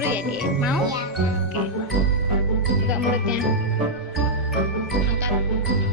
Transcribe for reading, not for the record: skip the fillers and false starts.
dulu ya, Dek. Mau? Iya. Oke. Buka mulutnya. Angkat.